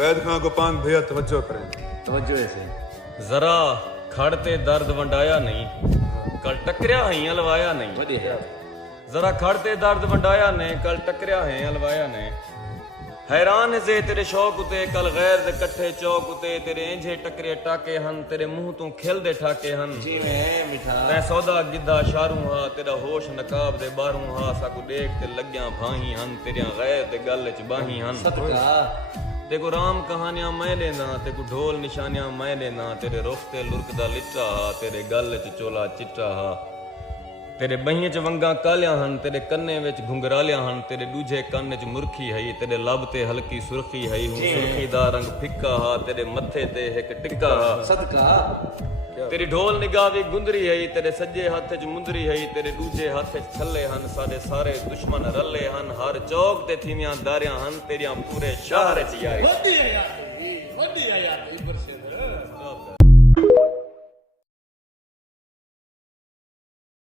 बैद खां को पांग भैया तवज्जो करें। तवज्जो ऐसे जरा खड़ते दर्द वंडाया नहीं, कल टकरिया है अलवाया नहीं। बढ़िया जरा खड़ते दर्द वंडाया ने, कल टकरिया है अलवाया ने। हैरान से तेरे शौक उते, कल गैर दे कट्ठे चौक उते। तेरे इंझे टकरे टाके हन, तेरे मुंह तू खिलदे ठाके हन। जिवें मिठा तै सौदा गिद्धा शारू हा, तेरा होश नकाब दे बारू हा। साकू देख ते लग्या भाही हन, तेरियां गैर दे गल च बाही हन। सदका तेको राम कहानियां मैं लेना, तेको ढोल निशानियां मैं लेना। तेरे रुख ते लुरकदा लिट्टा हा, तेरे गल च चोला चिट्टा हा। तेरे बहिए च वंगा कालियां हन, तेरे कन्ने विच घुंघरालियां हन। तेरे दूजे कन्न च मुरखी हई, तेरे लब ते हल्की सुर्खी हई। हूं सुर्खी दा रंग फिक्का हा, तेरे मथे ते हिक टिक्का हा। सदका तेरी ढोल निगाह भी गुंदरी हई, तेरे सज्जे हथ च मुंदरी हई। तेरे दूजे हथ च छल्ले हन, साडे सारे दुश्मन रले हन। हर चौक ते थीवियां दारियां हन, तेरियां पूरे शहर च यारी।